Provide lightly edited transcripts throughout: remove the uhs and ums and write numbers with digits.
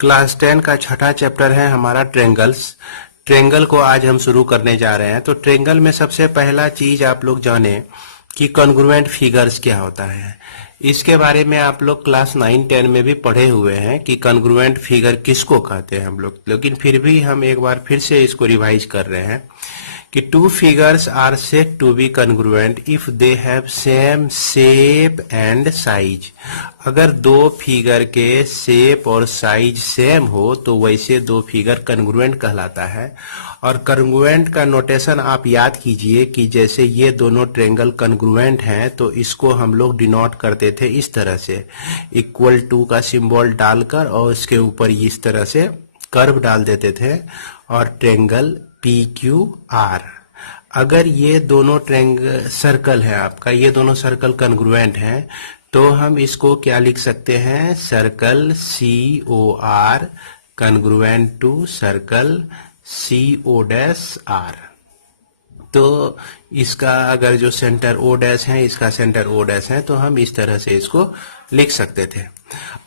Class 10 का छठा chapter है हमारा ट्रेंगल्स। ट्रेंगल को आज हम शुरू करने जा रहे हैं। तो ट्रेंगल में सबसे पहला चीज आप लोग जाने कि कॉन्ग्रुएंट फिगर्स क्या होता है। इसके बारे में आप लोग क्लास 9-10 में भी पढ़े हुए हैं कि कॉन्ग्रुएंट फिगर किसको कहते हैं हम लोग, लेकिन फिर भी हम एक बार फिर से इसको रिवाइज कर रहे हैं कि two figures are said to be congruent if they have same shape and size. अगर दो फिगर के शेप और साइज सेम हो तो वैसे दो फिगर कॉन्ग्रुएंट कहलाता है। और कॉन्ग्रुएंट का नोटेशन आप याद कीजिए कि जैसे ये दोनों ट्रेंगल कॉन्ग्रुएंट हैं तो इसको हम लोग डिनोट करते थे इस तरह से, इक्वल टू का सिंबल डालकर और इसके ऊपर इस तरह से कर्व डाल देते थे और ट्रेंगल PQR। अगर ये दोनों सर्कल है आपका, ये दोनों सर्कल कॉन्ग्रुएंट हैं तो हम इसको क्या लिख सकते हैं, circle COR congruent to circle CO'R। तो इसका अगर जो सेंटर O डैश है, इसका सेंटर O डैश है, तो हम इस तरह से इसको लिख सकते थे।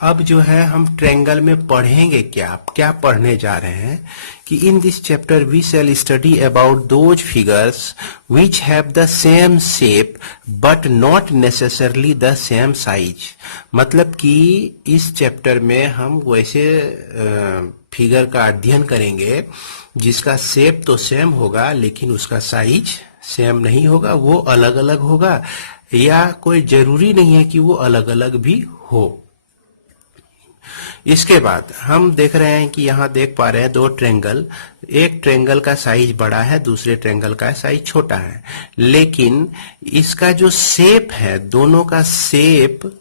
अब जो है हम ट्रेंगल में पढ़ेंगे क्या पढ़ने जा रहे हैं कि in this chapter we shall study about those figures which have the same shape but not necessarily the same size. मतलब कि इस चैप्टर में हम वैसे फिगर का अध्ययन करेंगे जिसका शेप तो सेम होगा लेकिन उसका साइज सेम नहीं होगा, वो अलग अलग होगा, या कोई जरूरी नहीं है कि वो अलग अलग भी हो। इसके बाद हम देख रहे हैं कि यहाँ देख पा रहे हैं दो ट्रेंगल, एक ट्रेंगल का साइज बड़ा है, दूसरे ट्रेंगल का साइज छोटा है, लेकिन इसका जो शेप है, दोनों का शेप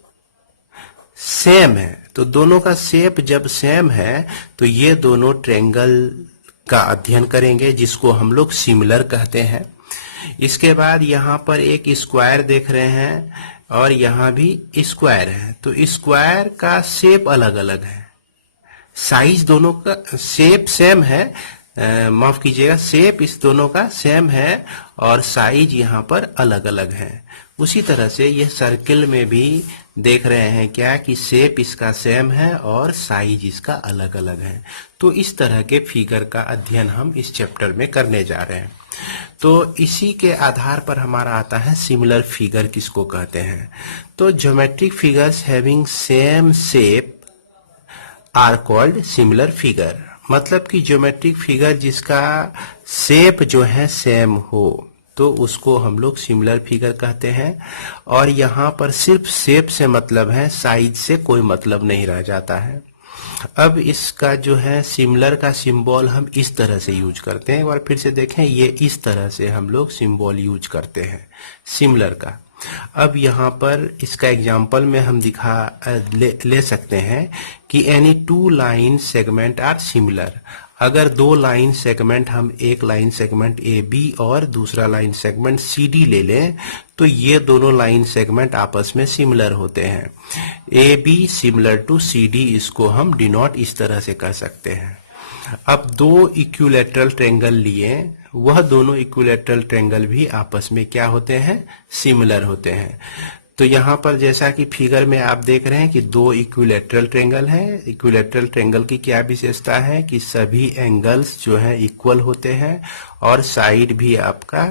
सेम है। तो दोनों का शेप जब सेम है तो ये दोनों ट्रेंगल का अध्ययन करेंगे जिसको हम लोग सिमिलर कहते हैं। इसके बाद यहाँ पर एक स्क्वायर देख रहे हैं और यहाँ भी स्क्वायर है, तो स्क्वायर का शेप अलग अलग है, साइज दोनों का शेप सेम है, माफ कीजिएगा, शेप इस दोनों का सेम है और साइज यहाँ पर अलग अलग है। उसी तरह से ये सर्किल में भी देख रहे हैं क्या कि शेप इसका सेम है और साइज इसका अलग अलग है। तो इस तरह के फिगर का अध्ययन हम इस चैप्टर में करने जा रहे हैं। तो इसी के आधार पर हमारा आता है सिमिलर फिगर किसको कहते हैं। तो geometric figures having same shape are called similar figure. मतलब कि ज्योमेट्रिक फिगर जिसका शेप जो है सेम हो तो उसको हम लोग सिमिलर फिगर कहते हैं। और यहाँ पर सिर्फ शेप से मतलब है, साइज से कोई मतलब नहीं रह जाता है। अब इसका जो है सिमिलर का सिंबल हम इस तरह से यूज करते हैं। एक बार फिर से देखें, ये इस तरह से हम लोग सिंबल यूज करते हैं सिमिलर का। अब यहाँ पर इसका एग्जाम्पल में हम ले सकते हैं कि any two line segment are similar. अगर दो लाइन सेगमेंट, हम एक लाइन सेगमेंट AB और दूसरा लाइन सेगमेंट CD ले लें तो ये दोनों लाइन सेगमेंट आपस में सिमिलर होते हैं। AB सिमिलर टू CD, इसको हम डिनोट इस तरह से कर सकते हैं। अब दो इक्विलैटरल ट्रेंगल लिए, वह दोनों इक्विलैटरल ट्रेंगल भी आपस में क्या होते हैं, सिमिलर होते हैं। तो यहाँ पर जैसा कि फिगर में आप देख रहे हैं कि दो इक्विलैटरल ट्रेंगल हैं। इक्विलैटरल ट्रेंगल की क्या विशेषता है कि सभी एंगल्स जो हैं इक्वल होते हैं और साइड भी आपका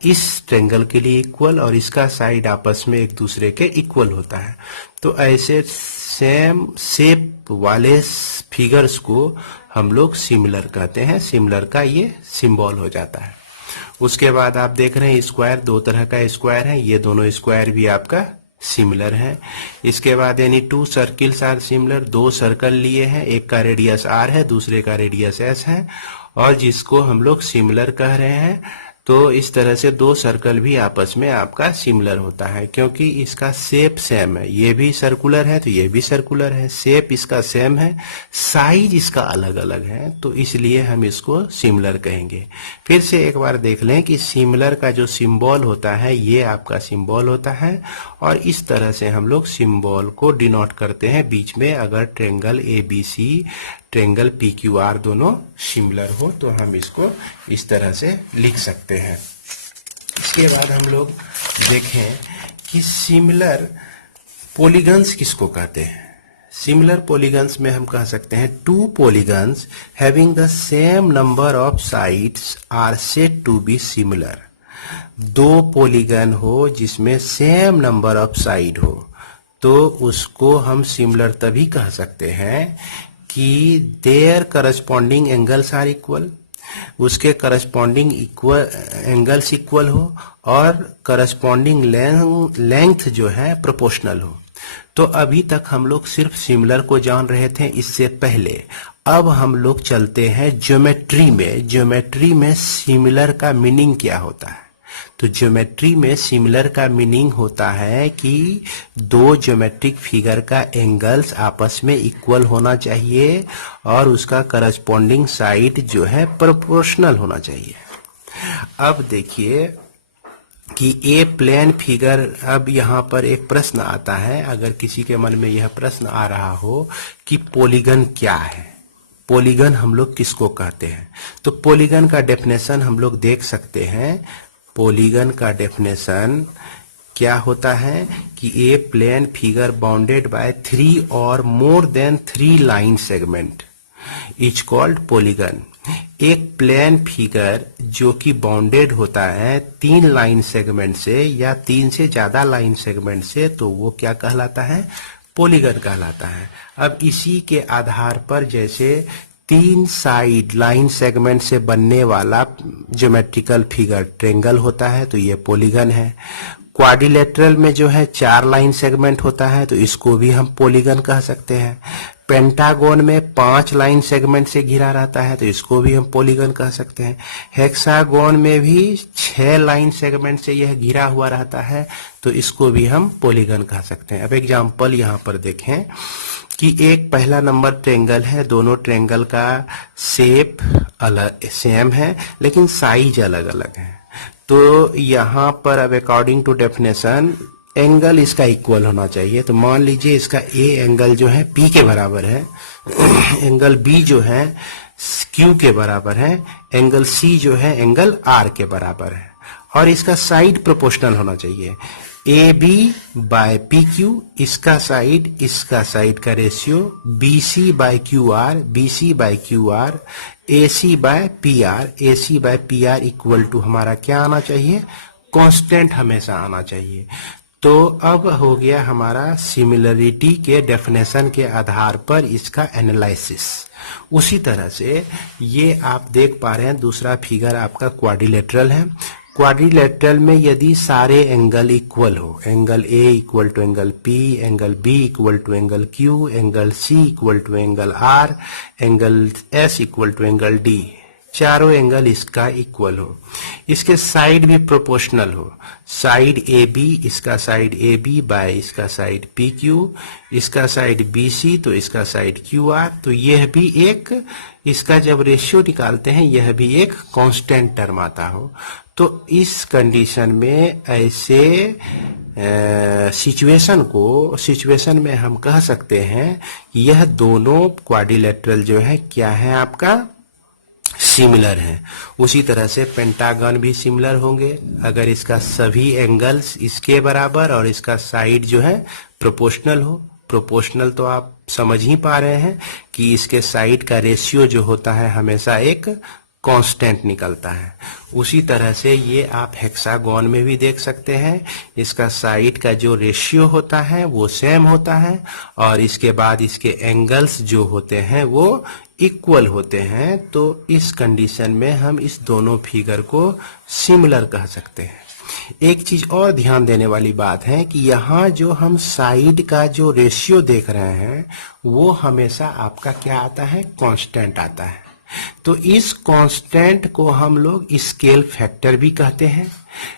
इस ट्रेंगल के लिए इक्वल और इसका साइड आपस में एक दूसरे के इक्वल होता है। तो ऐसे सेम शेप वाले फिगर्स को हम लोग सिमिलर कहते हैं। सिमिलर का ये सिंबल हो जाता है। उसके बाद आप देख रहे हैं स्क्वायर, दो तरह का स्क्वायर है, ये दोनों स्क्वायर भी आपका सिमिलर है। इसके बाद यानी टू सर्किल्स आर सिमिलर, दो सर्कल लिए हैं, एक का रेडियस R है, दूसरे का रेडियस S है और जिसको हम लोग सिमिलर कह रहे हैं। तो इस तरह से दो सर्कल भी आपस में आपका सिमिलर होता है क्योंकि इसका शेप सेम है, ये भी सर्कुलर है तो ये भी सर्कुलर है, शेप इसका सेम है, साइज इसका अलग अलग है, तो इसलिए हम इसको सिमिलर कहेंगे। फिर से एक बार देख लें कि सिमिलर का जो सिंबल होता है ये आपका सिंबल होता है और इस तरह से हम लोग सिंबल को डिनोट करते हैं बीच में। अगर ट्रेंगल ABC ट्रेंगल PQR दोनों सिमिलर हो तो हम इसको इस तरह से लिख सकते हैं। इसके बाद हम लोग देखें कि सिमिलर पॉलीगन्स किसको कहते हैं। सिमिलर पॉलीगन्स में हम कह सकते हैं two polygons having the same number of sides are said to be similar. दो पॉलीगन हो जिसमें सेम नंबर ऑफ साइड हो तो उसको हम सिमिलर तभी कह सकते हैं कि their corresponding angles are equal, उसके करस्पॉन्डिंग इक्वल एंगल्स इक्वल हो और करस्पॉन्डिंग लेंथ जो है प्रोपोर्शनल हो। तो अभी तक हम लोग सिर्फ सिमिलर को जान रहे थे इससे पहले। अब हम लोग चलते हैं ज्योमेट्री में। ज्योमेट्री में सिमिलर का मीनिंग क्या होता है? तो ज्योमेट्री में सिमिलर का मीनिंग होता है कि दो ज्योमेट्रिक फिगर का एंगल्स आपस में इक्वल होना चाहिए और उसका करस्पॉन्डिंग साइड जो है प्रोपोर्शनल होना चाहिए। अब देखिए कि ए प्लेन फिगर, अब यहाँ पर एक प्रश्न आता है, अगर किसी के मन में यह प्रश्न आ रहा हो कि पॉलीगन क्या है, पॉलीगन हम लोग किसको कहते हैं, तो पॉलीगन का डेफिनेशन हम लोग देख सकते हैं। पॉलीगन का डेफिनेशन क्या होता है कि ए प्लेन फिगर बाउंडेड बाय 3 और more than 3 line segment is called polygon. एक प्लेन फिगर जो कि बाउंडेड होता है 3 लाइन सेगमेंट से या 3 से ज्यादा लाइन सेगमेंट से, तो वो क्या कहलाता है? पॉलीगन कहलाता है। अब इसी के आधार पर जैसे 3 साइड लाइन सेगमेंट से बनने वाला ज्योमेट्रिकल फिगर ट्रेंगल होता है तो ये पॉलीगन है। क्वाड्रिलेटरल में जो है 4 लाइन सेगमेंट होता है तो इसको भी हम पॉलीगन कह सकते हैं। पेंटागोन में 5 लाइन सेगमेंट से घिरा रहता है तो इसको भी हम पॉलीगन कह सकते हैं। हेक्सागोन में भी 6 लाइन सेगमेंट से यह घिरा हुआ रहता है तो इसको भी हम पॉलीगन कह सकते हैं। अब एग्जांपल यहाँ पर देखें कि एक पहला नंबर ट्रेंगल है, दोनों ट्रेंगल का शेप अलग सेम है लेकिन साइज अलग अलग है। तो यहाँ पर अब अकॉर्डिंग टू डेफिनेशन एंगल इसका इक्वल होना चाहिए। तो मान लीजिए इसका ए एंगल जो है पी के बराबर है, एंगल बी जो है क्यू के बराबर है, एंगल सी जो है एंगल आर के बराबर है और इसका साइड प्रोपोर्शनल होना चाहिए। A B by P Q, इसका साइड का ratio B C by Q R, B C by Q R, A C by P R, A C by P R equal to हमारा क्या आना चाहिए? Constant हमेशा आना चाहिए। तो अब हो गया हमारा सिमिलरिटी के डेफिनेशन के आधार पर इसका एनालिसिस। उसी तरह से ये आप देख पा रहे हैं दूसरा फिगर आपका क्वाड्रिलेटरल है। क्वाड्रिलेटरल में यदि सारे एंगल इक्वल हो, angle A equal to angle P, angle B equal to angle Q, angle C equal to angle R, angle S equal to angle D, चारों एंगल इसका इक्वल हो, इसके साइड भी प्रोपोर्शनल हो, साइड ए बी, इसका side A B by इसका side P Q, इसका side B C तो इसका साइड क्यू आर, तो यह भी एक, इसका जब रेशियो निकालते हैं यह भी एक कांस्टेंट टर्म आता हो। तो इस कंडीशन में ऐसे सिचुएशन में हम कह सकते हैं यह दोनों क्वाड्रिलेटरल जो है क्या है आपका? सिमिलर है। उसी तरह से पेंटागन भी सिमिलर होंगे अगर इसका सभी एंगल्स इसके बराबर और इसका साइड जो है प्रोपोर्शनल हो। प्रोपोर्शनल तो आप समझ ही पा रहे हैं कि इसके साइड का रेशियो जो होता है हमेशा एक कांस्टेंट निकलता है। उसी तरह से ये आप हेक्सागोन में भी देख सकते हैं, इसका साइड का जो रेशियो होता है वो सेम होता है और इसके बाद इसके एंगल्स जो होते हैं वो इक्वल होते हैं। तो इस कंडीशन में हम इस दोनों फिगर को सिमिलर कह सकते हैं। एक चीज और ध्यान देने वाली बात है कि यहाँ जो हम साइड का जो रेशियो देख रहे हैं वो हमेशा आपका क्या आता है? कांस्टेंट आता है। तो इस कांस्टेंट को हम लोग स्केल फैक्टर भी कहते हैं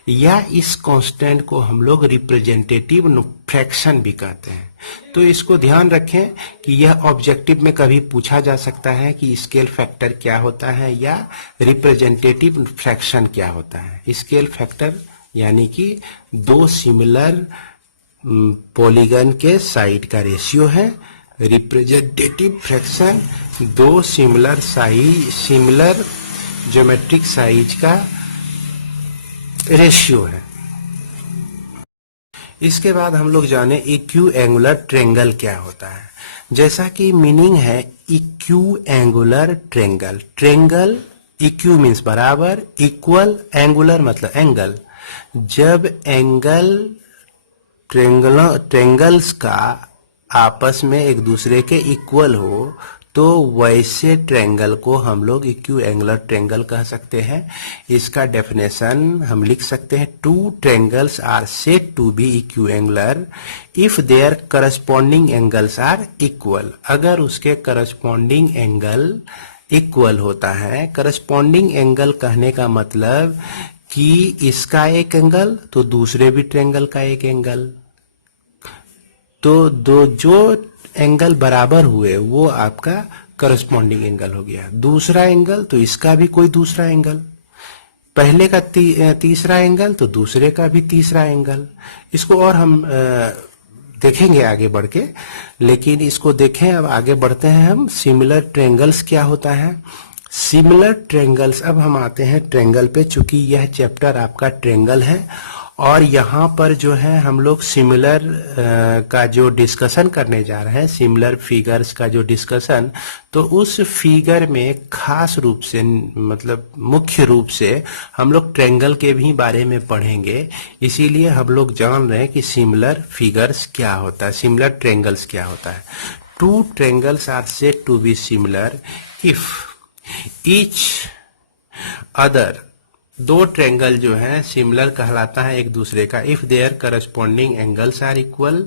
या इस कांस्टेंट को हम लोग रिप्रेजेंटेटिव फ्रैक्शन भी कहते हैं। तो इसको ध्यान रखें कि यह ऑब्जेक्टिव में कभी पूछा जा सकता है कि स्केल फैक्टर क्या होता है या रिप्रेजेंटेटिव फ्रैक्शन क्या होता है। स्केल फैक्टर यानी कि दो सिमिलर पॉलीगन के साइड का रेशियो है। रिप्रेजेंटेटिव फ्रैक्शन दो सिमिलर ज्योमेट्रिक साइज का रेशियो है। इसके बाद हम लोग जाने इक्यू एंगुलर ट्रेंगल क्या होता है। जैसा कि मीनिंग है इक्यू एंगुलर ट्रेंगल, ट्रेंगल इक्यू मीन्स बराबर, इक्वल एंगुलर मतलब एंगल। जब एंगल ट्रेंगल्स का आपस में एक दूसरे के इक्वल हो तो वैसे ट्रेंगल को हम लोग इक्यू एंगुलर ट्रेंगल कह सकते हैं। इसका डेफिनेशन हम लिख सकते हैं, two triangles are said to be equiangular if their corresponding angles are equal. अगर उसके करस्पॉन्डिंग एंगल इक्वल होता है, करस्पॉन्डिंग एंगल कहने का मतलब कि इसका एक एंगल तो दूसरे भी ट्रेंगल का एक एंगल, तो दो जो एंगल बराबर हुए वो आपका करस्पॉन्डिंग एंगल हो गया। दूसरा एंगल तो इसका भी कोई दूसरा एंगल, पहले का तीसरा एंगल तो दूसरे का भी तीसरा एंगल। इसको और हम देखेंगे आगे बढ़ के, लेकिन इसको देखें। अब आगे बढ़ते हैं हम, सिमिलर ट्रेंगल्स क्या होता है। सिमिलर ट्रेंगल्स, अब हम आते हैं ट्रेंगल पे, चूंकि यह चैप्टर आपका ट्रेंगल है और यहाँ पर जो है हम लोग सिमिलर का जो डिस्कशन करने जा रहे हैं, सिमिलर फिगर्स का जो डिस्कशन, तो उस फिगर में खास रूप से मतलब मुख्य रूप से हम लोग ट्रेंगल के भी बारे में पढ़ेंगे। इसीलिए हम लोग जान रहे हैं कि सिमिलर फिगर्स क्या होता है, सिमिलर ट्रेंगल्स क्या होता है। Two triangles are said to be similar if each other, दो ट्रेंगल जो है सिमिलर कहलाता है एक दूसरे का if their corresponding angles are equal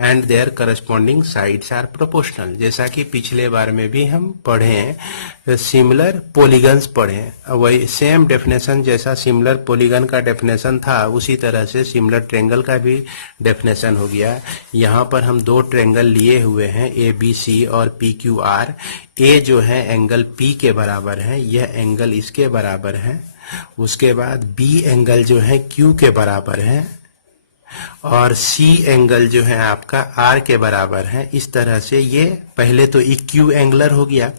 and their corresponding sides are proportional. जैसा कि पिछले बार में भी हम पढ़े हैं, सिमिलर पॉलीगन्स पढ़े, वही सेम डेफिनेशन जैसा सिमिलर पॉलीगन का डेफिनेशन था उसी तरह से सिमिलर ट्रेंगल का भी डेफिनेशन हो गया। यहाँ पर हम दो ट्रेंगल लिए हुए हैं, ए बी सी और पी क्यू आर। ए जो है एंगल पी के बराबर है, यह एंगल इसके बराबर है। उसके बाद बी एंगल जो है क्यू के बराबर है और सी एंगल जो है आपका आर के बराबर है। इस तरह से ये पहले तो इक्यू एंगुलर हो गया।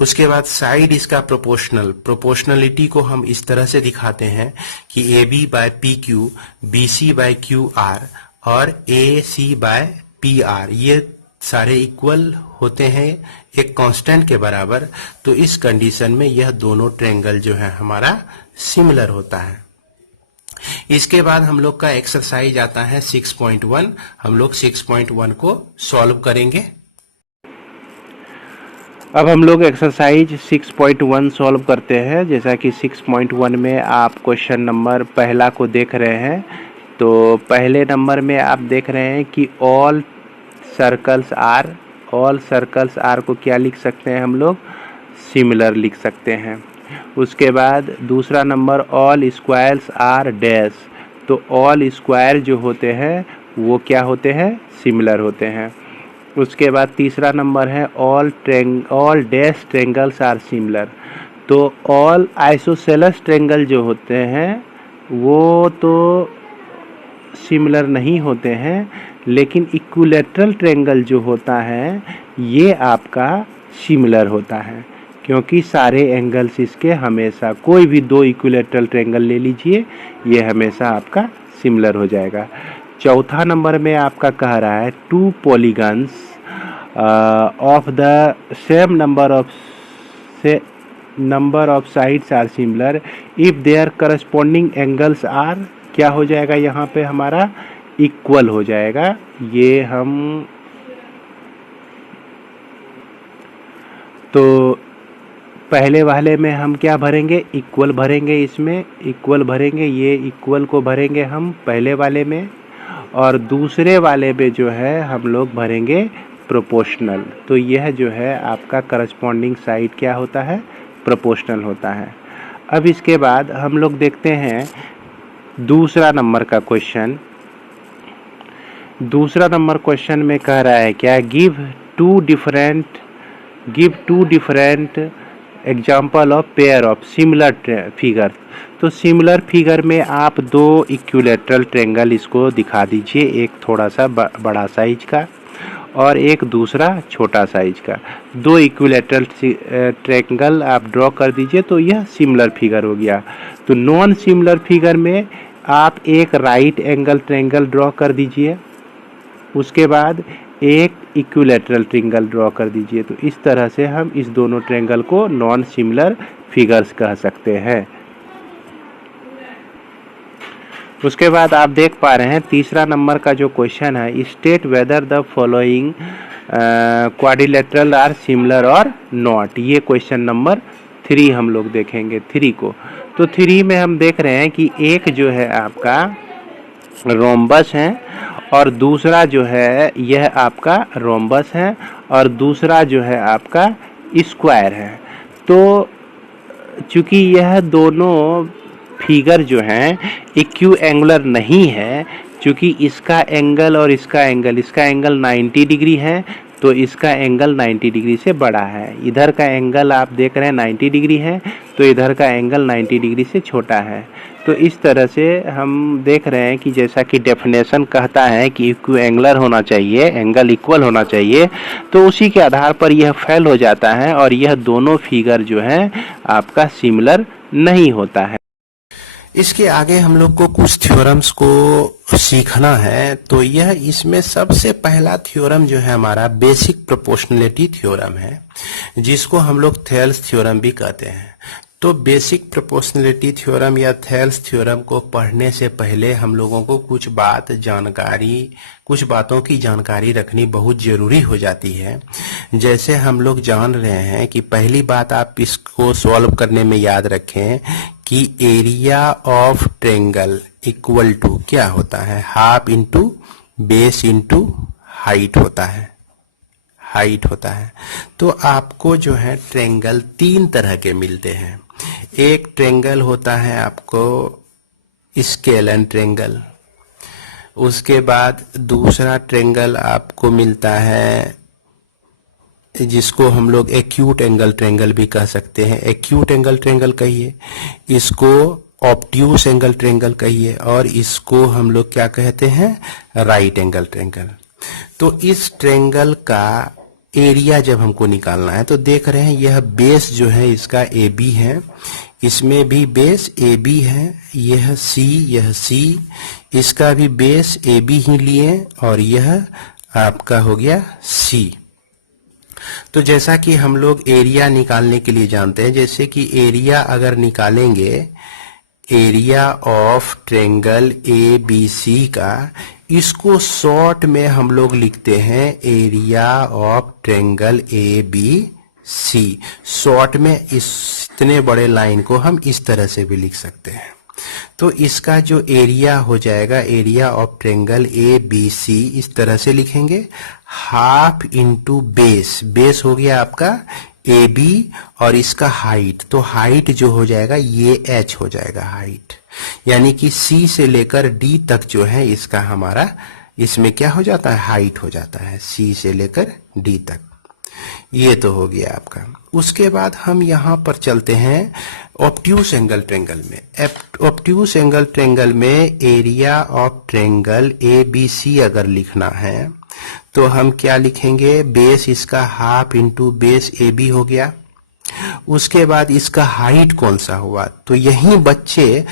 उसके बाद साइड इसका प्रोपोर्शनल, प्रोपोर्शनलिटी को हम इस तरह से दिखाते हैं कि A B by P Q, B C by Q R और A C by P R, ये सारे इक्वल होते हैं एक कांस्टेंट के बराबर। तो इस कंडीशन में यह दोनों ट्रायंगल जो है हमारा सिमिलर होता है। इसके बाद हम लोग का एक्सरसाइज आता है 6.1। हम लोग 6.1 को सॉल्व करेंगे। अब हम लोग एक्सरसाइज 6.1 सॉल्व करते हैं। जैसा कि 6.1 में आप क्वेश्चन नंबर पहला को देख रहे हैं, तो पहले नंबर में आप देख रहे हैं कि ऑल सर्कल्स आर को क्या लिख सकते हैं हम लोग, सिमिलर लिख सकते हैं। उसके बाद दूसरा number all squares are dash, तो ऑल स्क्वायर जो होते हैं वो क्या होते हैं, सिमिलर होते हैं। उसके बाद तीसरा नंबर है all dash triangles are similar, तो ऑल आइसोसेलेस ट्रेंगल जो होते हैं वो तो सिमिलर नहीं होते हैं, लेकिन इक्विलैटरल ट्रायंगल जो होता है ये आपका सिमिलर होता है, क्योंकि सारे एंगल्स इसके हमेशा, कोई भी दो इक्विलैटरल ट्रायंगल ले लीजिए ये हमेशा आपका सिमिलर हो जाएगा। चौथा नंबर में आपका कह रहा है two polygons of the same number of sides are similar if their corresponding angles are, क्या हो जाएगा यहाँ पे हमारा, इक्वल हो जाएगा। ये हम तो पहले वाले में हम क्या भरेंगे, इक्वल भरेंगे, इसमें इक्वल भरेंगे, ये इक्वल को भरेंगे हम पहले वाले में, और दूसरे वाले में जो है हम लोग भरेंगे प्रोपोर्शनल। तो यह जो है आपका करस्पॉन्डिंग साइड क्या होता है, प्रोपोर्शनल होता है। अब इसके बाद हम लोग देखते हैं दूसरा नंबर का क्वेश्चन। दूसरा नंबर क्वेश्चन में कह रहा है क्या, give two different example of pair of similar figure. तो सिमिलर फिगर में आप दो इक्विलैटरल ट्रायंगल इसको दिखा दीजिए, एक थोड़ा सा बड़ा साइज का और एक दूसरा छोटा साइज का। दो इक्विलैटरल ट्रायंगल आप ड्रॉ कर दीजिए तो यह सिमिलर फिगर हो गया। तो नॉन सिमिलर फिगर में आप एक राइट एंगल ट्रायंगल ड्रॉ कर दीजिए, उसके बाद एक इक्विलैटरल ट्रायंगल ड्रॉ कर दीजिए। तो इस तरह से हम इस दोनों ट्रायंगल को नॉन सिमिलर फिगर्स कह सकते हैं। उसके बाद आप देख पा रहे हैं तीसरा नंबर का जो क्वेश्चन है, state whether the following quadrilateral are similar और नॉट। ये क्वेश्चन नंबर 3 हम लोग देखेंगे 3 को। तो 3 में हम देख रहे हैं कि एक जो है आपका रोम्बस है और दूसरा जो है यह आपका रोम्बस है और दूसरा जो है आपका स्क्वायर है। तो चूंकि यह दोनों फिगर जो हैं इक्यू एंगुलर नहीं है, चूंकि इसका एंगल और इसका एंगल 90 डिग्री है, तो इसका एंगल 90 डिग्री से बड़ा है। इधर का एंगल आप देख रहे हैं 90 डिग्री है, तो इधर का एंगल 90 डिग्री से छोटा है। तो इस तरह से हम देख रहे हैं कि जैसा कि डेफिनेशन कहता है कि इक्यू एंगुलर होना चाहिए, एंगल इक्वल होना चाहिए, तो उसी के आधार पर यह फेल हो जाता है और यह दोनों फिगर जो है आपका सिमिलर नहीं होता है। इसके आगे हम लोग को कुछ थ्योरम्स को सीखना है। तो यह इसमें सबसे पहला थ्योरम जो है हमारा बेसिक प्रोपोर्शनलिटी थ्योरम है, जिसको हम लोग थेल्स थ्योरम भी कहते हैं। तो बेसिक प्रोपोर्शनलिटी थ्योरम या थेल्स थ्योरम को पढ़ने से पहले हम लोगों को कुछ बातों की जानकारी रखनी बहुत जरूरी हो जाती है। जैसे हम लोग जान रहे हैं कि पहली बात आप इसको सॉल्व करने में याद रखें कि area of triangle equal to क्या होता है, half into base into height होता है। तो आपको जो है ट्रायंगल 3 तरह के मिलते हैं। एक ट्रायंगल होता है आपको स्केलन ट्रायंगल, उसके बाद दूसरा ट्रायंगल आपको मिलता है जिसको हम लोग एक्यूट एंगल ट्रायंगल भी कह सकते हैं। एक्यूट एंगल ट्रायंगल कहिए, इसको ऑब्ट्यूस एंगल ट्रायंगल कहिए, और इसको हम लोग क्या कहते हैं, राइट एंगल ट्रायंगल। तो इस ट्रायंगल का एरिया जब हमको निकालना है तो देख रहे हैं यह बेस जो है इसका AB है, इसमें भी बेस AB है, यह C, इसका भी बेस AB ही लिए और यह आपका हो गया C। तो जैसा कि हम लोग एरिया निकालने के लिए जानते हैं, जैसे कि एरिया अगर निकालेंगे एरिया ऑफ ट्रायंगल ABC का, इसको शॉर्ट में हम लोग लिखते हैं area of triangle ABC। Short में इतने बड़े लाइन को हम इस तरह से भी लिख सकते हैं। तो इसका जो एरिया हो जाएगा, एरिया ऑफ ट्रायंगल ABC, इस तरह से लिखेंगे, हाफ इंटू बेस हो गया आपका AB और इसका हाइट, तो हाइट जो हो जाएगा ये H हो जाएगा हाइट, यानी कि C से लेकर D तक जो है इसका हमारा इसमें क्या हो जाता है, हाइट हो जाता है C से लेकर D तक। ये तो हो गया आपका। उसके बाद हम यहां पर चलते हैं ऑब्ट्यूस एंगल ट्रायंगल में। ऑब्ट्यूस एंगल ट्रायंगल में एरिया ऑफ ट्रायंगल ABC अगर लिखना है तो हम क्या लिखेंगे, बेस इसका हाफ इंटू बेस AB हो गया। उसके बाद इसका हाइट कौन सा हुआ, तो यही बच्चे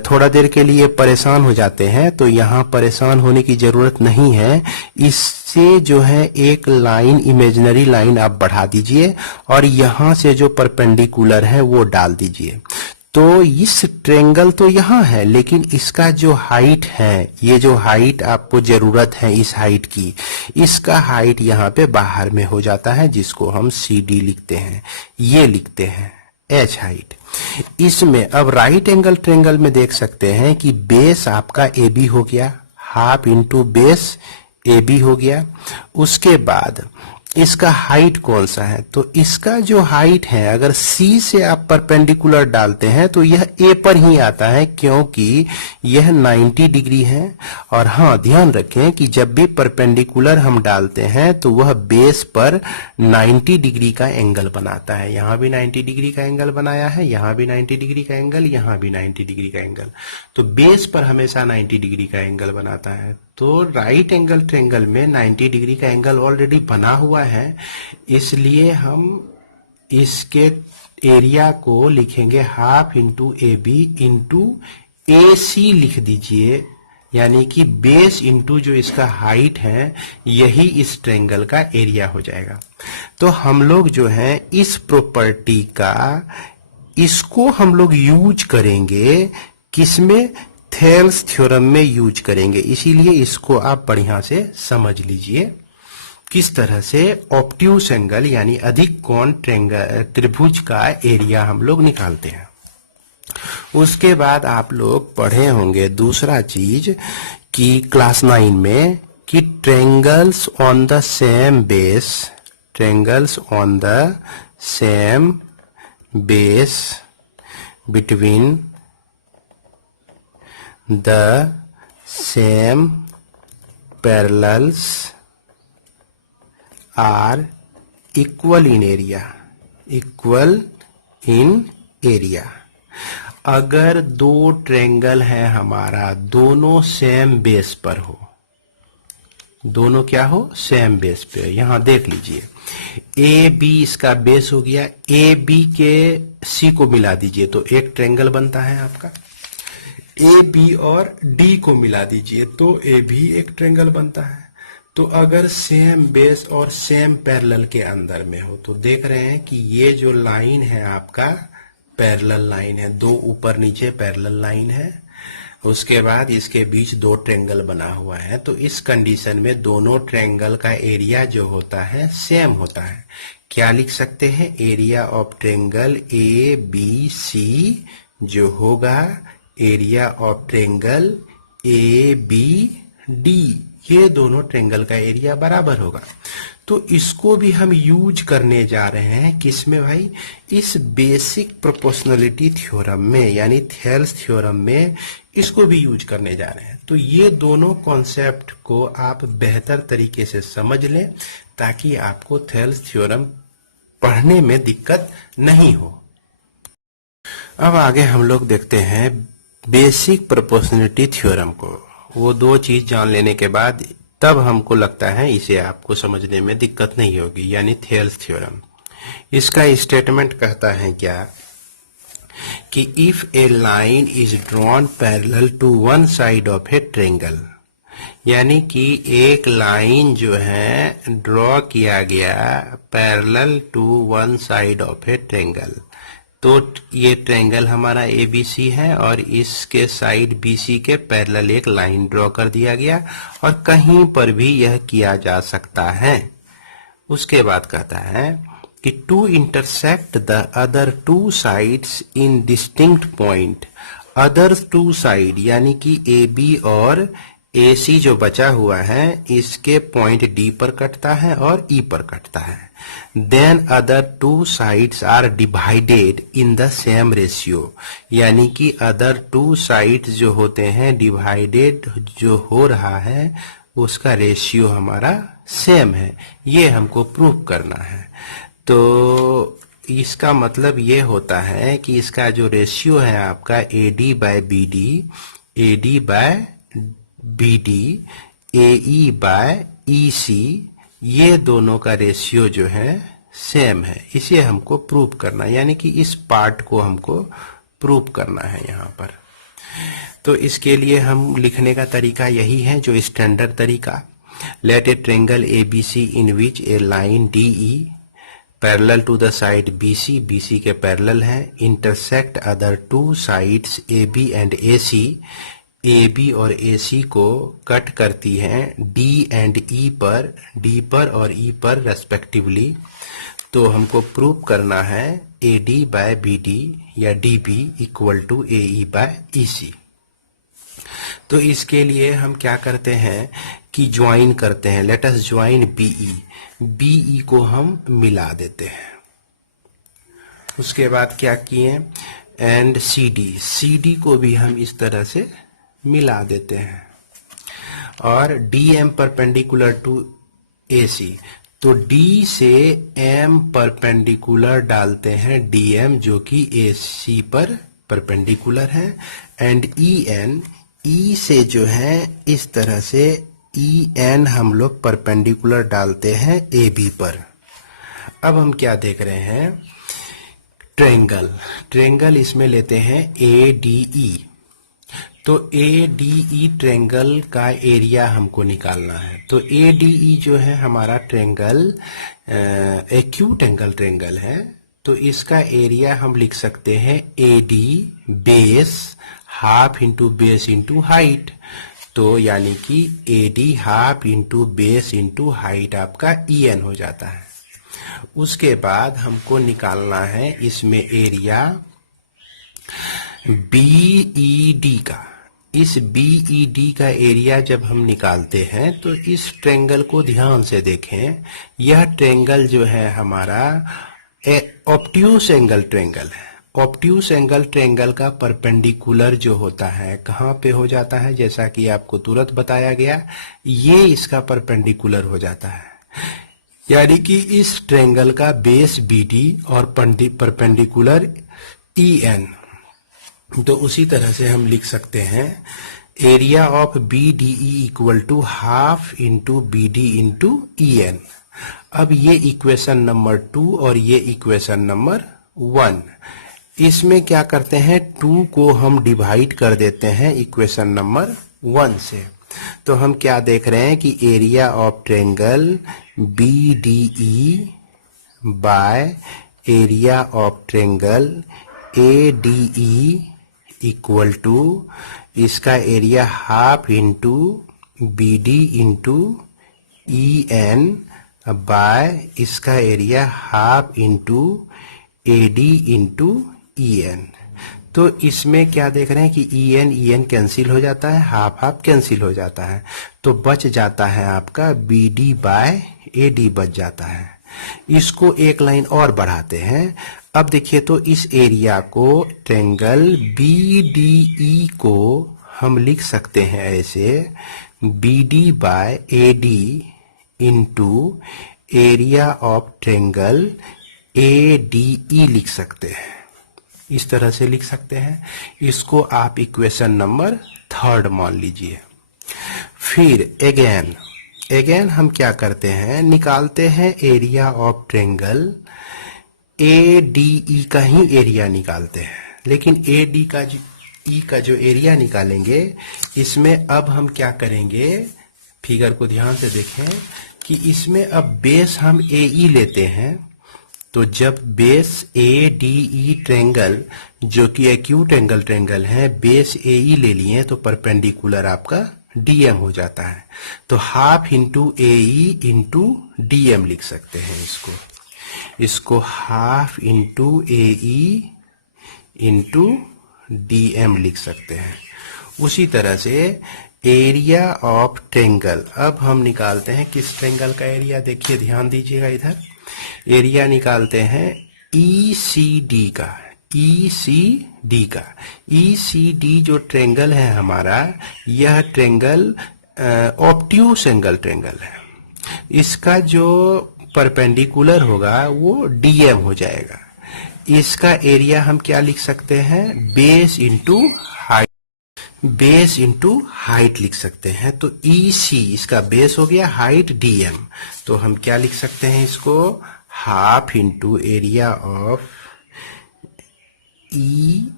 थोड़ा देर के लिए परेशान हो जाते हैं, तो यहाँ परेशान होने की जरूरत नहीं है। इससे जो है एक लाइन, इमेजिनरी लाइन आप बढ़ा दीजिए और यहाँ से जो परपेंडिकुलर है वो डाल दीजिए। तो इस ट्रायंगल तो यहाँ है, लेकिन इसका जो हाइट है, ये जो हाइट आपको जरूरत है इस हाइट की, इसका हाइट यहाँ पे बाहर में हो जाता है, जिसको हम CD लिखते हैं, ये लिखते हैं H हाइट। इसमें अब राइट एंगल ट्रायंगल में देख सकते हैं कि बेस आपका AB हो गया, हाफ इंटू बेस AB हो गया। उसके बाद इसका हाइट कौन सा है, तो इसका जो हाइट है अगर C से आप परपेंडिकुलर डालते हैं तो यह A पर ही आता है, क्योंकि यह 90 डिग्री है। और हाँ, ध्यान रखें कि जब भी परपेंडिकुलर हम डालते हैं तो वह बेस पर 90 डिग्री का एंगल बनाता है। यहाँ भी 90 डिग्री का एंगल बनाया है, यहाँ भी 90 डिग्री का एंगल, यहाँ भी 90 डिग्री का एंगल, तो बेस पर हमेशा 90 डिग्री का एंगल बनाता है। तो राइट एंगल ट्रायंगल में 90 डिग्री का एंगल ऑलरेडी बना हुआ है, इसलिए हम इसके एरिया को लिखेंगे हाफ इंटू AB इंटू ए सी लिख दीजिए, यानी कि बेस इंटू जो इसका हाइट है यही इस ट्रायंगल का एरिया हो जाएगा। तो हम लोग जो है इस प्रॉपर्टी का इसको हम लोग यूज करेंगे, किसमें? थेल्स थ्योरम में यूज करेंगे। इसीलिए इसको आप बढ़िया से समझ लीजिए किस तरह से ऑब्ट्यूस एंगल यानी अधिक कोण त्रिभुज का एरिया हम लोग निकालते हैं। उसके बाद आप लोग पढ़े होंगे दूसरा चीज कि क्लास 9 में कि triangles on the same base, triangles on the same base between the same parallels are equal in area, equal in area. अगर दो ट्रायंगल है हमारा, दोनों सेम बेस पर हो, दोनों क्या हो? सेम बेस पे। यहां देख लीजिए, ए बी इसका बेस हो गया, ए बी के सी को मिला दीजिए तो एक ट्रायंगल बनता है आपका। ए बी और डी को मिला दीजिए तो ए भी एक ट्रायंगल बनता है। तो अगर सेम बेस और सेम पैरेलल के अंदर में हो तो देख रहे हैं कि ये जो लाइन है आपका पैरेलल लाइन है, दो ऊपर नीचे पैरेलल लाइन है, उसके बाद इसके बीच दो ट्रायंगल बना हुआ है। तो इस कंडीशन में दोनों ट्रायंगल का एरिया जो होता है सेम होता है। क्या लिख सकते हैं? Area of triangle A B C जो होगा area of triangle A B D, ये दोनों ट्रायंगल का एरिया बराबर होगा। तो इसको भी हम यूज करने जा रहे हैं किसमें भाई? इस बेसिक प्रोपोर्शनलिटी थ्योरम में, यानी थेल्स थ्योरम में इसको भी यूज करने जा रहे हैं। तो ये दोनों कॉन्सेप्ट को आप बेहतर तरीके से समझ लें ताकि आपको थेल्स थ्योरम पढ़ने में दिक्कत नहीं हो। अब आगे हम लोग देखते हैं बेसिक प्रोपोर्शनलिटी थ्योरम को। वो दो चीज जान लेने के बाद तब हमको लगता है इसे आपको समझने में दिक्कत नहीं होगी, यानी थेल्स थ्योरम। इसका स्टेटमेंट कहता है क्या कि if a line is drawn parallel to one side of a triangle, यानी कि एक लाइन जो है ड्रॉ किया गया parallel to one side of a triangle. तो ये ट्रायंगल हमारा ABC है और इसके साइड BC के पैरेलल एक लाइन ड्रॉ कर दिया गया और कहीं पर भी यह किया जा सकता है। उसके बाद कहता है कि to intersect the other two sides in distinct point, other two side यानी कि AB और AC जो बचा हुआ है इसके पॉइंट D पर कटता है और E पर कटता है। Then other two sides are divided in the same ratio, यानी कि अदर टू साइड्स जो होते हैं डिवाइडेड जो हो रहा है उसका रेशियो हमारा सेम है। ये हमको प्रूव करना है। तो इसका मतलब ये होता है कि इसका जो रेशियो है आपका AD by BD, AD by BD, AE by EC, ये दोनों का रेशियो जो है सेम है। इसे हमको प्रूव करना, यानी कि इस पार्ट को हमको प्रूव करना है यहाँ पर। तो इसके लिए हम लिखने का तरीका यही है जो स्टैंडर्ड तरीका। Let a triangle ABC in which a line DE parallel to the side BC, BC के पैरेलल है, intersect other two sides AB and AC, AB और AC को कट करती हैं D एंड E पर, D पर और E पर रेस्पेक्टिवली। तो हमको प्रूव करना है AD बाय BD या DB equal to AE by EC। तो इसके लिए हम क्या करते हैं कि ज्वाइन करते हैं। Let us join BE, BE को हम मिला देते हैं। उसके बाद क्या किए? एंड CD, CD को भी हम इस तरह से मिला देते हैं। और DM परपेंडिकुलर टू AC, तो D से M परपेंडिकुलर डालते हैं DM जो कि AC पर परपेंडिकुलर है। एंड EN, E से जो है इस तरह से EN हम लोग परपेंडिकुलर डालते हैं AB पर। अब हम क्या देख रहे हैं? ट्रायंगल, ट्रायंगल इसमें लेते हैं ADE। तो ए डी ई ट्रेंगल का एरिया हमको निकालना है। तो ए डी ई जो है हमारा ट्रेंगल एक्यूट एंगल ट्रेंगल है, तो इसका एरिया हम लिख सकते हैं A D base half into base into height. तो यानी कि A D half into base into height आपका ई एन हो जाता है। उसके बाद हमको निकालना है इसमें एरिया बीईडी का। इस बीईडी का एरिया जब हम निकालते हैं तो इस ट्रेंगल को ध्यान से देखें। यह ट्रेंगल जो है हमारा ऑब्ट्यूस एंगल ट्रेंगल है। ऑब्ट्यूस एंगल ट्रेंगल का परपेंडिकुलर जो होता है कहाँ पे हो जाता है, जैसा कि आपको तुरंत बताया गया, ये इसका परपेंडिकुलर हो जाता है। यानी कि इस ट्रेंगल का बेस बीडी और परपेंडिकुलर ई एन। तो उसी तरह से हम लिख सकते हैं area of B D E equal to half into B D into E N. अब ये इक्वेशन नंबर 2 और ये इक्वेशन नंबर 1, इसमें क्या करते हैं 2 को हम डिवाइड कर देते हैं इक्वेशन नंबर 1 से। तो हम क्या देख रहे हैं कि area of triangle B D E by area of triangle A D E equal to इसका area half into B D into E N by इसका area half into A D into E N. तो इसमें क्या देख रहे हैं कि E N cancel हो जाता है, हाफ हाफ कैंसिल हो जाता है, तो बच जाता है आपका B D by A D बच जाता है। इसको एक लाइन और बढ़ाते हैं। अब देखिए तो इस एरिया को ट्रेंगल बी डी ई को हम लिख सकते हैं ऐसे B D by A D into area of triangle A D E लिख सकते हैं। इस तरह से लिख सकते हैं। इसको आप इक्वेशन नंबर 3 मान लीजिए। फिर अगेन हम क्या करते हैं, निकालते हैं area of triangle A D ई का ही एरिया निकालते हैं। लेकिन ए डी का ई का जो एरिया निकालेंगे, इसमें अब हम क्या करेंगे, फिगर को ध्यान से देखें कि इसमें अब बेस हम ए ई लेते हैं। तो जब बेस ए डी ई ट्रेंगल जो कि एक्यूट एंगल ट्रेंगल है, बेस ए ई ले लिए तो परपेंडिकुलर आपका डीएम हो जाता है। तो half into A E into DM लिख सकते हैं इसको half into A E into DM लिख सकते हैं। उसी तरह से एरिया ऑफ ट्रेंगल अब हम निकालते हैं किस ट्रेंगल का एरिया, देखिए ध्यान दीजिएगा इधर। एरिया निकालते हैं ई सी डी का। ई सी डी जो ट्रेंगल है हमारा, यह ट्रेंगल ऑब्ट्यूस एंगल ट्रेंगल है। इसका जो परपेंडिकुलर होगा वो डीएम हो जाएगा। इसका एरिया हम क्या लिख सकते हैं, बेस इंटू हाइट लिख सकते हैं। तो ई सी इसका बेस हो गया, हाइट डीएम। तो हम क्या लिख सकते हैं इसको, half into area of E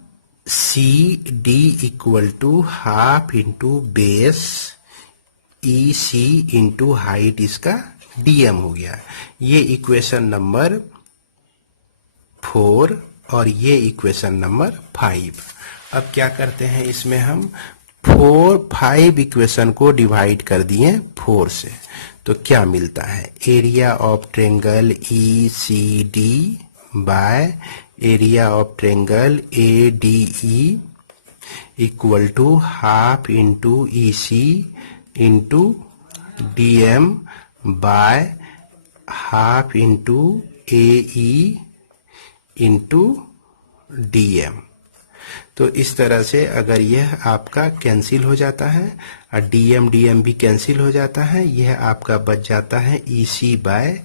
C D equal to half into base E C into height, इसका डीएम हो गया। ये इक्वेशन नंबर 4 और ये इक्वेशन नंबर 5। अब क्या करते हैं, इसमें हम 5 इक्वेशन को डिवाइड कर दिए 4 से। तो क्या मिलता है, area of triangle E C D by area of triangle A D E equal to half into E C into D M by half into A E into D M. तो इस तरह से अगर यह आपका कैंसिल हो जाता है और डीएम भी कैंसिल हो जाता है, यह आपका बच जाता है ई सी बाय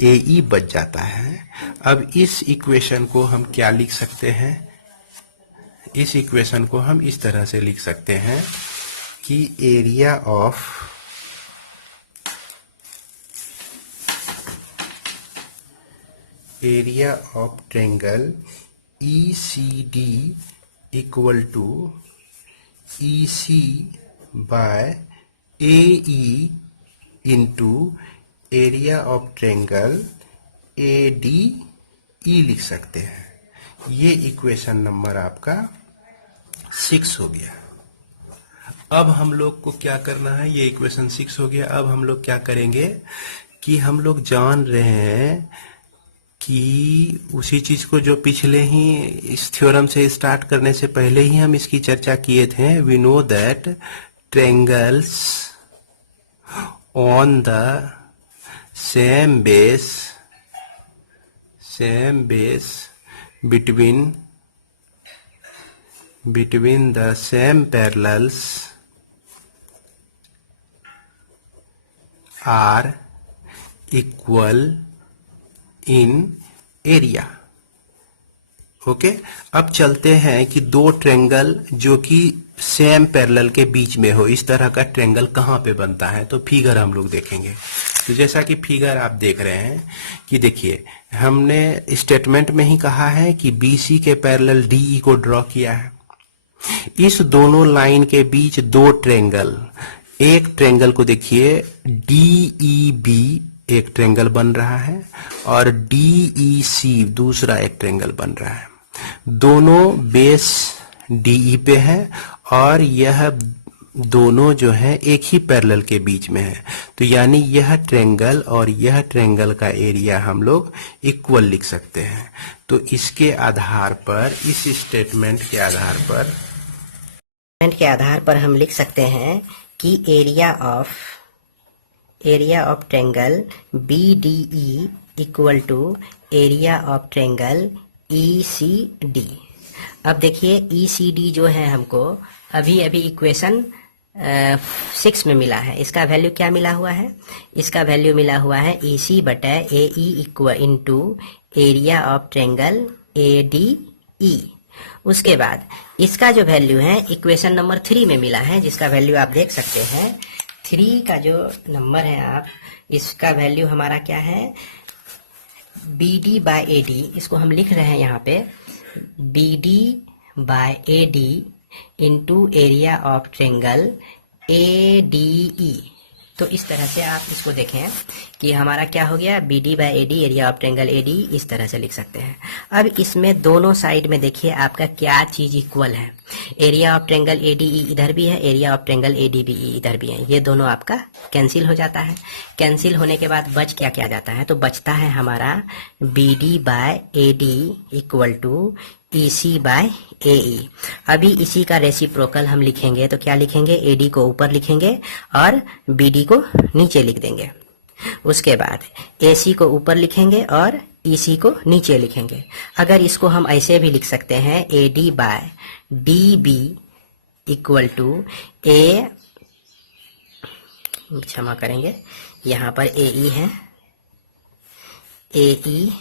ए ई बच जाता है। अब इस इक्वेशन को हम क्या लिख सकते हैं, इस इक्वेशन को हम इस तरह से लिख सकते हैं कि area of triangle E C D equal to EC by AE into area of triangle ADE लिख सकते हैं। ये इक्वेशन नंबर आपका 6 हो गया। अब हम लोग को क्या करना है, ये इक्वेशन 6 हो गया। अब हम लोग क्या करेंगे कि हम लोग जान रहे हैं कि उसी चीज को जो पिछले ही इस थ्योरम से स्टार्ट करने से पहले ही हम इसकी चर्चा किए थे। We know that triangles on the same base between the same parallels are equal in area। Okay, अब चलते हैं कि दो ट्रेंगल जो कि सेम पैरेलल के बीच में हो, इस तरह का ट्रेंगल कहाँ पे बनता है। तो फिगर हम लोग देखेंगे। तो जैसा कि फिगर आप देख रहे हैं कि देखिए, हमने स्टेटमेंट में ही कहा है कि BC के पैरेलल DE को ड्रॉ किया है। इस दोनों लाइन के बीच दो ट्रेंगल, एक ट्रेंगल को देखिए DEB एक ट्रेंगल बन रहा है और DEC दूसरा एक ट्रेंगल बन रहा है। दोनों बेस DE पे है और यह दोनों जो है एक ही पैरेलल के बीच में है। तो यानी यह ट्रेंगल और यह ट्रेंगल का एरिया हम लोग इक्वल लिख सकते हैं। तो इसके आधार पर, इस स्टेटमेंट के आधार पर हम लिख सकते हैं कि area of triangle BDE equal to area of triangle ECD। अब देखिए ECD जो है हमको अभी इक्वेशन 6 में मिला है। इसका वैल्यू क्या मिला हुआ है? इसका वैल्यू मिला हुआ है EC बटा AE equal into area of triangle ADE। उसके बाद इसका जो वैल्यू है इक्वेशन नंबर 3 में मिला है, जिसका वैल्यू आप देख सकते हैं। 3 का जो नंबर है आप, इसका वैल्यू हमारा क्या है? BD by AD। इसको हम लिख रहे हैं यहाँ पे BD by AD into area of triangle ADE। तो इस तरह से आप इसको देखें कि हमारा क्या हो गया, BD by AD area of triangle ADE, इस तरह से लिख सकते हैं। अब इसमें दोनों साइड में देखिए आपका क्या चीज इक्वल है। एरिया ऑफ ट्रेंगल ADE इधर भी है, एरिया ऑफ ट्रेंगल ADBE इधर भी है। ये दोनों आपका कैंसिल हो जाता है। कैंसिल होने के बाद बच क्या जाता है? तो बचता है हमारा BD by AD equal to EC by AE। अभी इसी का रेसिप्रोकल हम लिखेंगे तो क्या लिखेंगे? AD को ऊपर लिखेंगे और BD को नीचे लिख देंगे। उसके बाद AC को ऊपर लिखेंगे और EC को नीचे लिखेंगे। अगर इसको हम ऐसे भी लिख सकते हैं AD by DB equal to क्षमा करेंगे, यहाँ पर AE है, AE,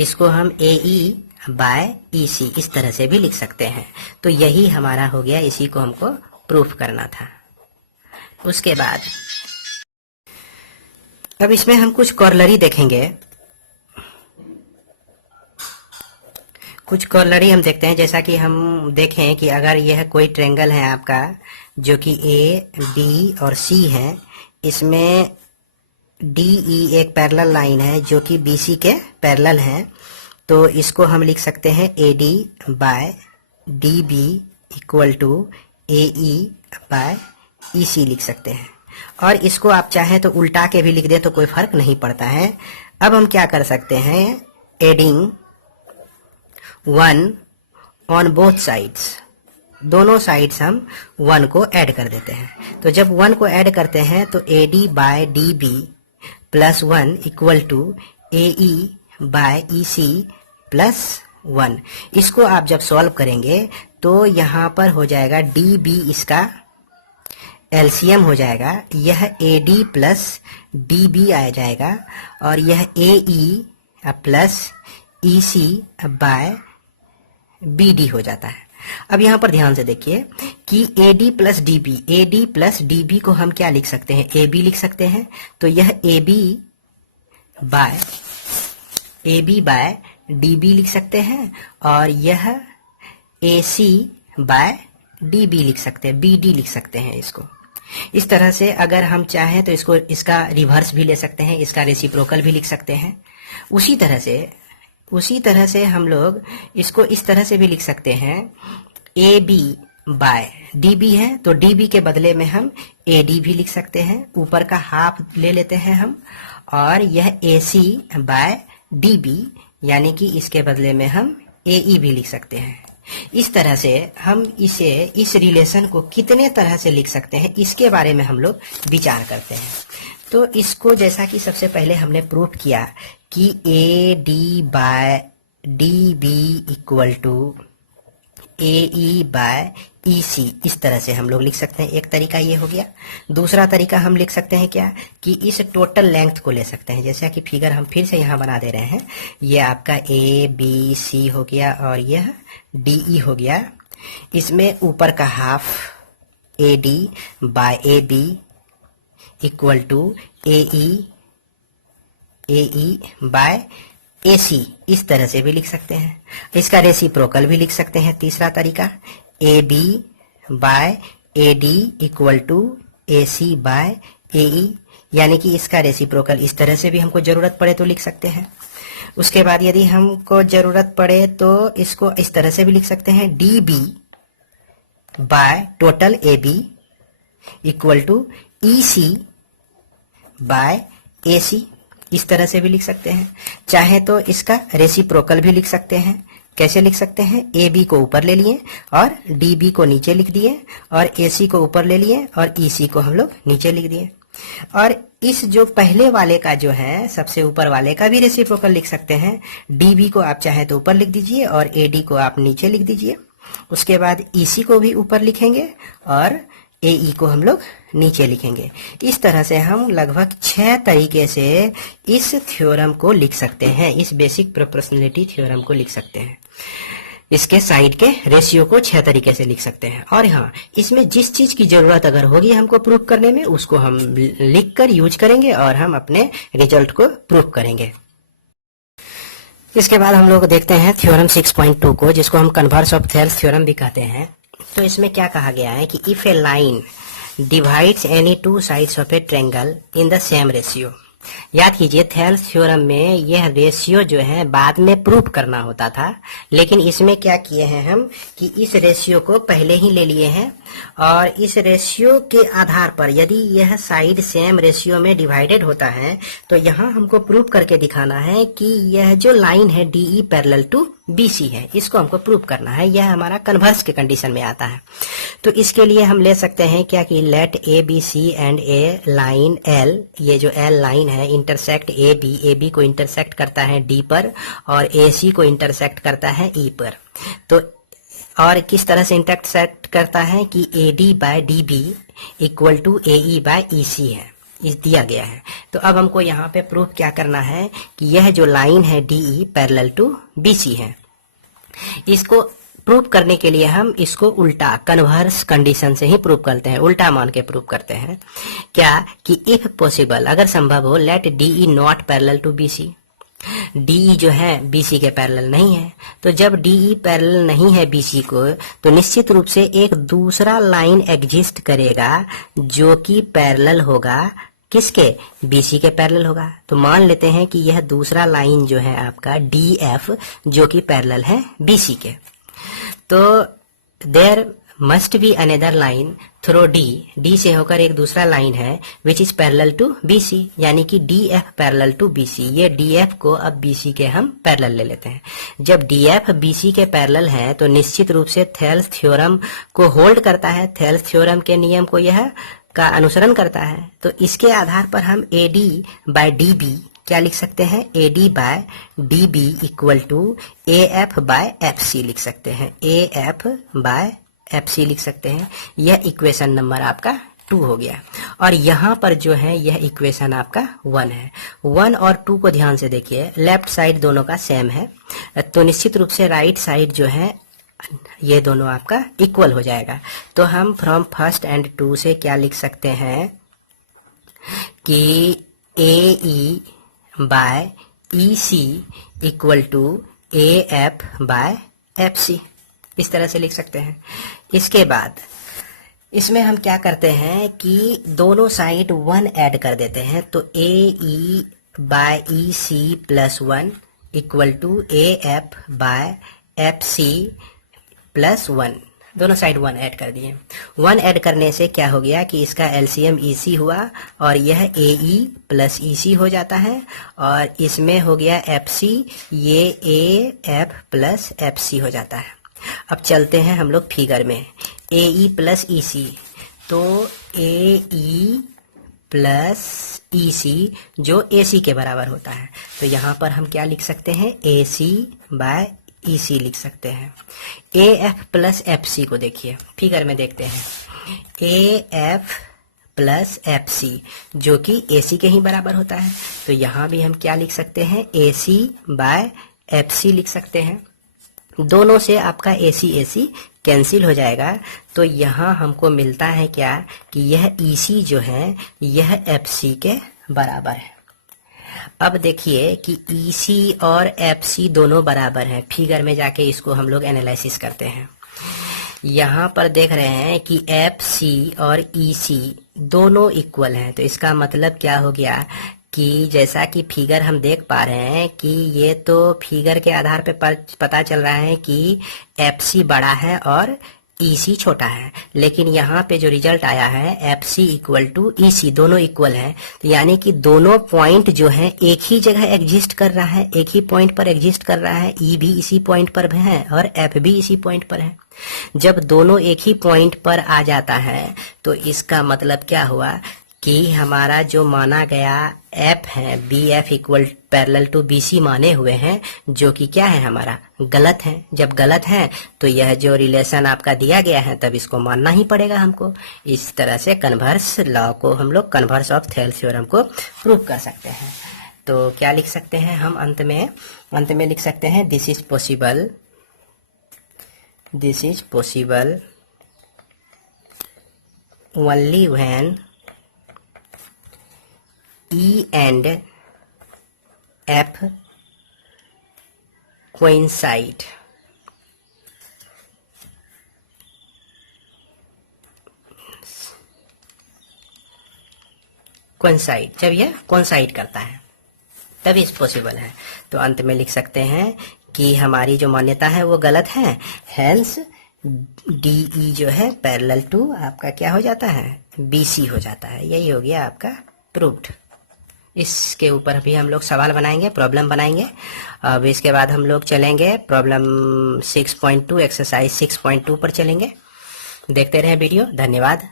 इसको हम AE बाय EC इस तरह से भी लिख सकते हैं। तो यही हमारा हो गया, इसी को हमको प्रूफ करना था। उसके बाद अब इसमें हम कुछ कॉरलरी देखेंगे। कुछ कॉरलरी हम देखते हैं। जैसा कि हम देखें कि अगर यह कोई ट्रेंगल है आपका जो कि A, B और C है, इसमें DE एक पैरेलल लाइन है जो कि BC के पैरेलल है। तो इसको हम लिख सकते हैं AD by DB equal to AE by EC लिख सकते हैं। और इसको आप चाहें तो उल्टा के भी लिख दे तो कोई फर्क नहीं पड़ता है। अब हम क्या कर सकते हैं? एडिंग 1 ऑन बोथ साइड्स, दोनों साइड्स हम 1 को ऐड कर देते हैं। तो जब 1 को ऐड करते हैं तो AD by DB plus 1 equal to AE by EC plus 1। इसको आप जब सॉल्व करेंगे तो यहाँ पर हो जाएगा DB, इसका LCM हो जाएगा, यह AD प्लस DB आ जाएगा और यह AE plus EC by BD हो जाता है। अब यहाँ पर ध्यान से देखिए कि AD प्लस DB को हम क्या लिख सकते हैं? AB लिख सकते हैं। तो यह AB बाय DB लिख सकते हैं और यह AC बाय डी बी लिख सकते हैं, बी डी लिख सकते हैं इसको। इस तरह से अगर हम चाहें तो इसको इसका रिवर्स भी ले सकते हैं, इसका रेसिप्रोकल भी लिख सकते हैं। उसी तरह से हम लोग इसको इस तरह से भी लिख सकते हैं, A B by D B है तो डी बी के बदले में हम ए डी भी लिख सकते हैं, ऊपर का हाफ ले लेते हैं हम, और यह ए सी बाय डी बी यानी कि इसके बदले में हम ए ई भी लिख सकते हैं। इस तरह से हम इस रिलेशन को कितने तरह से लिख सकते हैं इसके बारे में हम लोग विचार करते हैं। तो इसको जैसा कि सबसे पहले हमने प्रूफ किया कि A D by D B equal to A E by E C, इस तरह से हम लोग लिख सकते हैं। एक तरीका ये हो गया। दूसरा तरीका हम लिख सकते हैं क्या, कि इस टोटल लेंथ को ले सकते हैं, जैसा कि फिगर हम फिर से यहाँ बना दे रहे हैं। ये आपका ए बी सी हो गया और यह डी ई हो गया। इसमें ऊपर का half A D by A B equal to A E by A C, इस तरह से भी लिख सकते हैं। इसका रेसिप्रोकल भी लिख सकते हैं। तीसरा तरीका, A B by A D equal to A C by A E, यानी कि इसका रेसिप्रोकल इस तरह से भी हमको जरूरत पड़े तो लिख सकते हैं। उसके बाद यदि हमको जरूरत पड़े तो इसको इस तरह से भी लिख सकते हैं, D B by total A B equal to E C by A C, इस तरह से भी लिख सकते हैं। चाहे तो इसका रेसिप्रोकल भी लिख सकते हैं। कैसे लिख सकते हैं, ए बी को ऊपर ले लिए और डी बी को नीचे लिख दिए, और ए सी को ऊपर ले लिए और ई सी को हम लोग नीचे लिख दिए। और इस जो पहले वाले का जो है सबसे ऊपर वाले का भी रेसिप्रोकल लिख सकते हैं। डी बी को आप चाहे तो ऊपर लिख दीजिए और ए डी को आप नीचे लिख दीजिए। उसके बाद ई सी को भी ऊपर लिखेंगे और ए ई को हम लोग नीचे लिखेंगे। इस तरह से हम लगभग 6 तरीके से इस थ्योरम को लिख सकते हैं, इस बेसिक प्रोपोर्शनलिटी थ्योरम को लिख सकते हैं। इसके साइड के रेशियो को 6 तरीके से लिख सकते हैं। और हाँ, इसमें जिस चीज की जरूरत अगर होगी हमको प्रूफ करने में, उसको हम लिख कर यूज करेंगे और हम अपने रिजल्ट को प्रूफ करेंगे। इसके बाद हम लोग देखते हैं थ्योरम 6.2 को, जिसको हम कन्वर्स ऑफ थेल्स थ्योरम भी कहते हैं। तो इसमें क्या कहा गया है कि if a line divides any two sides of a triangle in the same ratio. याद कीजिए, थेल्स थ्योरम में यह रेशियो जो है बाद में प्रूफ करना होता था, लेकिन इसमें क्या किए हैं हम कि इस रेशियो को पहले ही ले लिए हैं, और इस रेशियो के आधार पर यदि यह साइड सेम रेशियो में डिवाइडेड होता है तो यहाँ हमको प्रूफ करके दिखाना है कि यह जो लाइन है D E parallel to B C है, इसको हमको प्रूफ करना है। यह हमारा कन्वर्स के कंडीशन में आता है। तो इसके लिए हम ले सकते हैं क्या कि let A B C and a line L, ये जो एल लाइन है इंटरसेक्ट ए बी को इंटरसेक्ट करता है डी पर और ए सी को इंटरसेक्ट करता है ई पर। तो और किस तरह से इंटरसेक्ट करता है कि A D by D B equal to A E by E C है, इस दिया गया है। तो अब हमको यहाँ पे प्रूफ क्या करना है कि यह जो लाइन है D E parallel to B C है। इसको प्रूफ करने के लिए हम इसको उल्टा कन्वर्स कंडीशन से ही प्रूफ करते हैं, उल्टा मान के प्रूफ करते हैं। क्या कि इफ पॉसिबल, अगर संभव हो, let D E not parallel to B C. D जो है बीसी के पैरेलल नहीं है। तो जब डी पैरेलल नहीं है बीसी को, तो निश्चित रूप से एक दूसरा लाइन एग्जिस्ट करेगा जो कि पैरेलल होगा किसके, बीसी के पैरेलल होगा। तो मान लेते हैं कि यह दूसरा लाइन जो है आपका डी एफ, जो कि पैरेलल है बीसी के। तो there must be another line through D से होकर एक दूसरा लाइन है which is parallel to BC, यानी कि D F parallel to BC. ये डी एफ को अब बीसी के हम पैरेलल ले लेते हैं। जब डी एफ बीसी के पैरेलल है तो निश्चित रूप से थेल्स थ्योरम को होल्ड करता है, थेल्स थ्योरम के नियम को यह का अनुसरण करता है। तो इसके आधार पर हम A D by D B क्या लिख सकते हैं, A D by D B equal to A F by F C लिख सकते हैं, A F by F C लिख सकते हैं। यह इक्वेशन नंबर आपका 2 हो गया। और यहाँ पर जो है यह इक्वेशन आपका 1 है। 1 और 2 को ध्यान से देखिए, लेफ्ट साइड दोनों का सेम है, तो निश्चित रूप से राइट साइड जो है ये दोनों आपका इक्वल हो जाएगा। तो हम फ्रॉम फर्स्ट एंड 2 से क्या लिख सकते हैं कि A E by E C equal to A F by F C. इस तरह से लिख सकते हैं। इसके बाद इसमें हम क्या करते हैं कि दोनों साइड 1 ऐड कर देते हैं, तो AE by EC plus 1 equal to AF by FC plus 1। दोनों साइड 1 ऐड कर दिए। 1 ऐड करने से क्या हो गया कि इसका LCM EC हुआ और यह AE प्लस EC हो जाता है, और इसमें हो गया FC, ये AF प्लस FC हो जाता है। अब चलते हैं हम लोग फिगर में। AE प्लस EC, तो AE प्लस EC जो AC के बराबर होता है, तो यहाँ पर हम क्या लिख सकते हैं, AC बाय EC लिख सकते हैं। AF प्लस FC को देखिए, फिगर में देखते हैं। AF प्लस FC जो कि AC के ही बराबर होता है, तो यहाँ भी हम क्या लिख सकते हैं, AC बाय FC लिख सकते हैं। दोनों से आपका AC कैंसिल हो जाएगा, तो यहाँ हमको मिलता है क्या कि यह EC जो है यह FC के बराबर है। अब देखिए कि EC और FC दोनों बराबर हैं। फिगर में जाके इसको हम लोग एनालिसिस करते हैं। यहाँ पर देख रहे हैं कि FC और EC दोनों इक्वल हैं, तो इसका मतलब क्या हो गया कि जैसा कि फिगर हम देख पा रहे हैं कि ये तो फिगर के आधार पे पता चल रहा है कि FC बड़ा है और EC छोटा है, लेकिन यहाँ पे जो रिजल्ट आया है FC इक्वल टू EC दोनों इक्वल है, तो यानी कि दोनों पॉइंट जो है एक ही जगह एग्जिस्ट कर रहा है, एक ही पॉइंट पर एग्जिस्ट कर रहा है। E भी इसी पॉइंट पर है और F भी इसी पॉइंट पर है। जब दोनों एक ही पॉइंट पर आ जाता है तो इसका मतलब क्या हुआ कि हमारा जो माना गया F है BF equal parallel to BC माने हुए हैं, जो कि क्या है हमारा गलत है। जब गलत है तो यह जो रिलेशन आपका दिया गया है तब इसको मानना ही पड़ेगा हमको। इस तरह से कन्वर्स लॉ को हम लोग कन्वर्स ऑफ थेल्स थ्योरम को प्रूव कर सकते हैं। तो क्या लिख सकते हैं हम अंत में लिख सकते हैं this is possible only when E and F coincide। जब यह कोइंसाइड करता है तभी इस पॉसिबल है। तो अंत में लिख सकते हैं कि हमारी जो मान्यता है वो गलत है, हेंस DE जो है पैरेलल टू आपका क्या हो जाता है, BC हो जाता है। यही हो गया आपका प्रूव्ड। इसके ऊपर भी हम लोग सवाल बनाएंगे, प्रॉब्लम बनाएंगे। अब इसके बाद हम लोग चलेंगे प्रॉब्लम 6.2 एक्सरसाइज 6.2 पर चलेंगे। देखते रहें वीडियो। धन्यवाद।